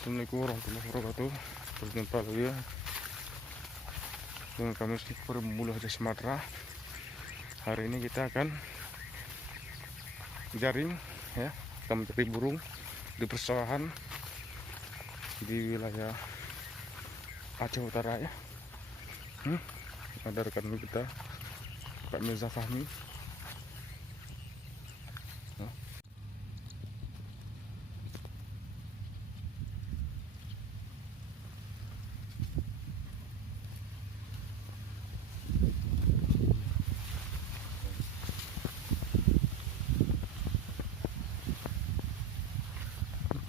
Assalamualaikum warahmatullahi wabarakatuh. Berjumpa lagi ya dengan kami Pemuluh Haji Sumatera. Hari ini kita akan jaring ya, kita mencari burung di persawahan di wilayah Aceh Utara ya. Ada rekan kita Pak Mirza Fahmi.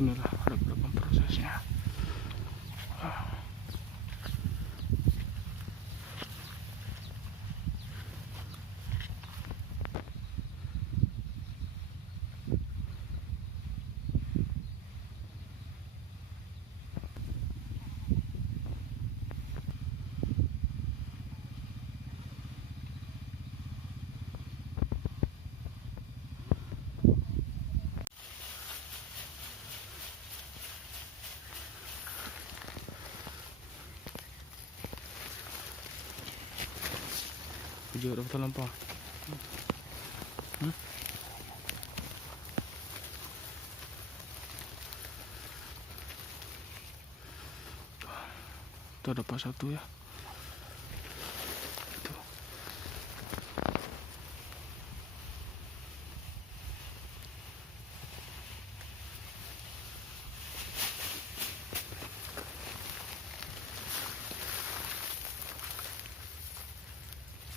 Inilah ada beberapa prosesnya. Video udah terlampau. Itu ada pas satu ya. Itu.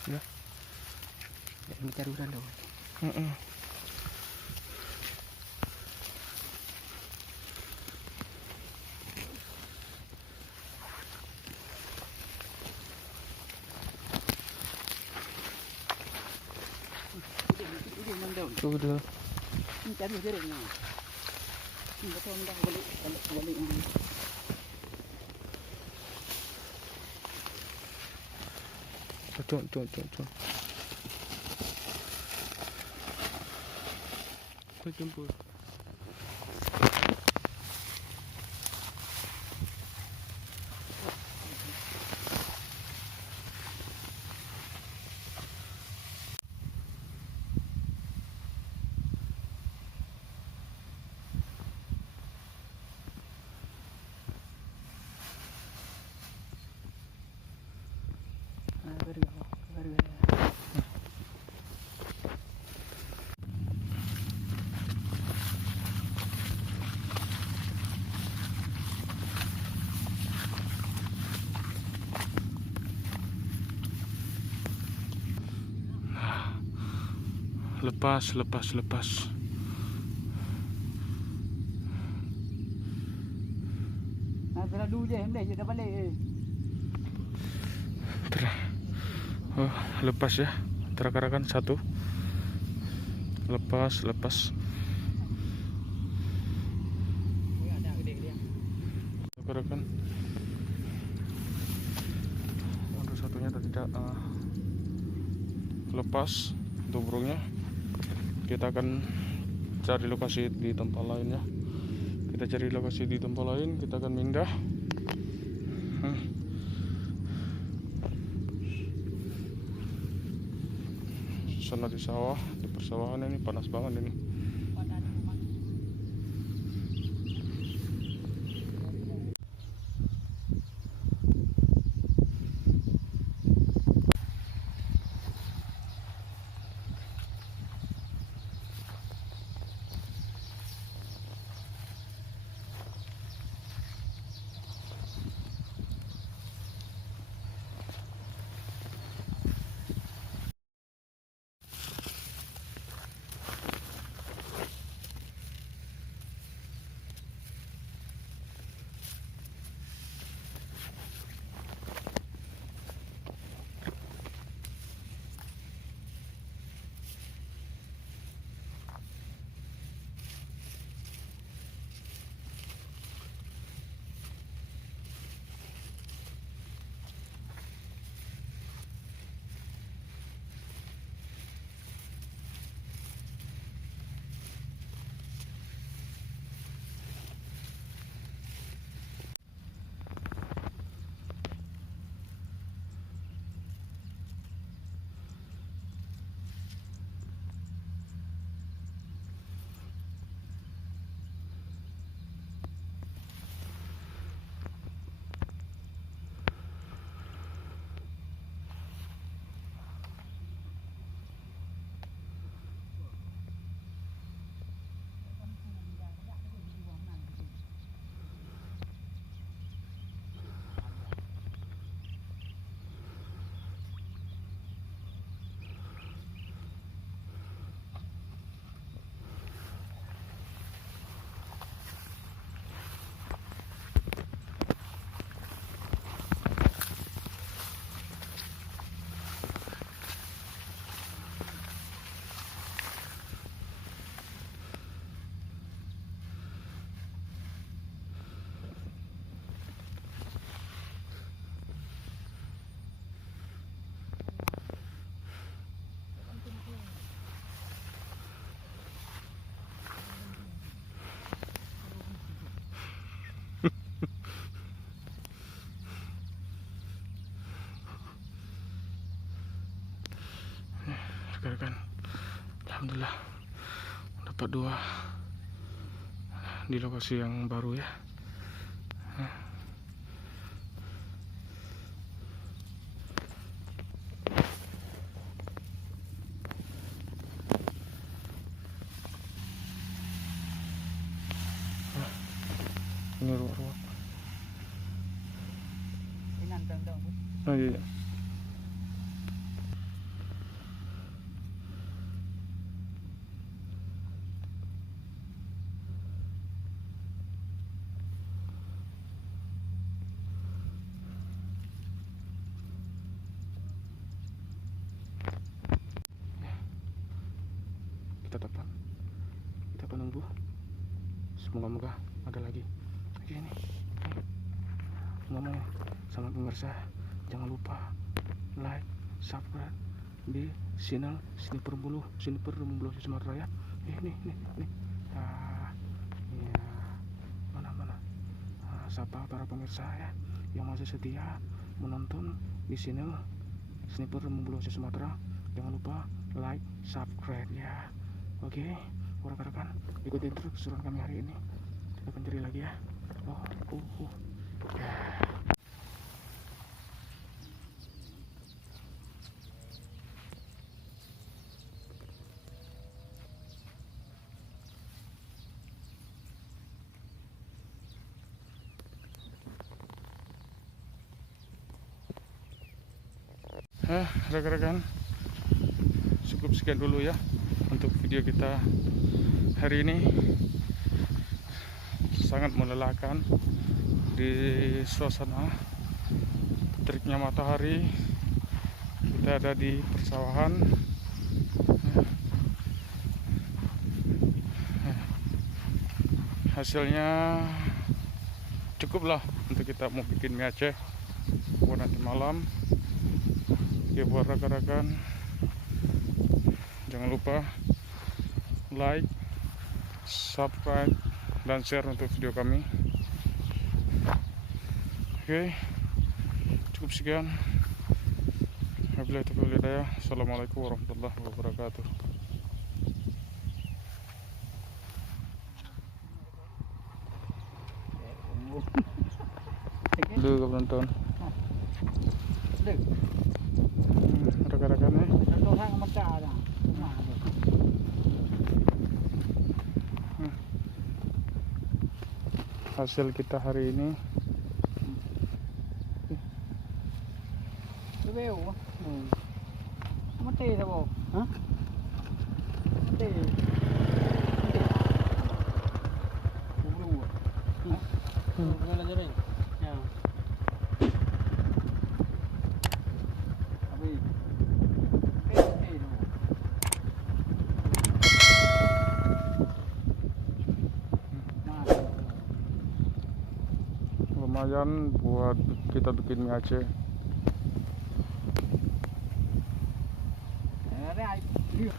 Ya. Ini caruran dong. Tuh udah. Ini caru jaringnya. Ini betul dah balik ini. Tuh. Kita jemput. Lepas. Nah, terlalu je hendak je dah balik. Lepas ya. Terakan satu. Lepas. Ada gede dia. Terakan. Untuk satunya tidak lepas untuk burungnya. Kita akan cari lokasi di tempat lain ya. Kita akan pindah. Sana di sawah, di persawahan ini panas banget ini. rekan-rekan, alhamdulillah dapat 2 di lokasi yang baru ya. Ini ruak-ruak. Ini nantang dong. Oh iya. Kita menunggu, semoga-moga ada lagi. Oke, ini ngomong sama pemirsa, jangan lupa like, subscribe di channel Sniper Bulu Sumatera ya. Nih ah, ya, mana sapa para pemirsa ya yang masih setia menonton di channel Sniper Bulu Sumatera, jangan lupa like, subscribe ya. Oke, rekan-rekan, ikutin terus keseruan kami hari ini. Kita akan cari lagi ya. Rekan-rekan, cukup sekian dulu ya untuk video kita hari ini. Sangat melelahkan di suasana teriknya matahari. Kita ada di persawahan. Hasilnya cukuplah untuk kita mau bikin mie Aceh buat nanti malam. Ya, buat rekan-rekan, jangan lupa like, subscribe, dan share untuk video kami. Oke, cukup sekian. Wabillahi taufiq wal hidayah. Assalamualaikum warahmatullahi wabarakatuh. Dulu penonton, rekan-rekannya. Hasil kita hari ini mati sao? Hah? Mati. Ya. Abi. lumayan buat kita bikin mie Aceh. Đấy,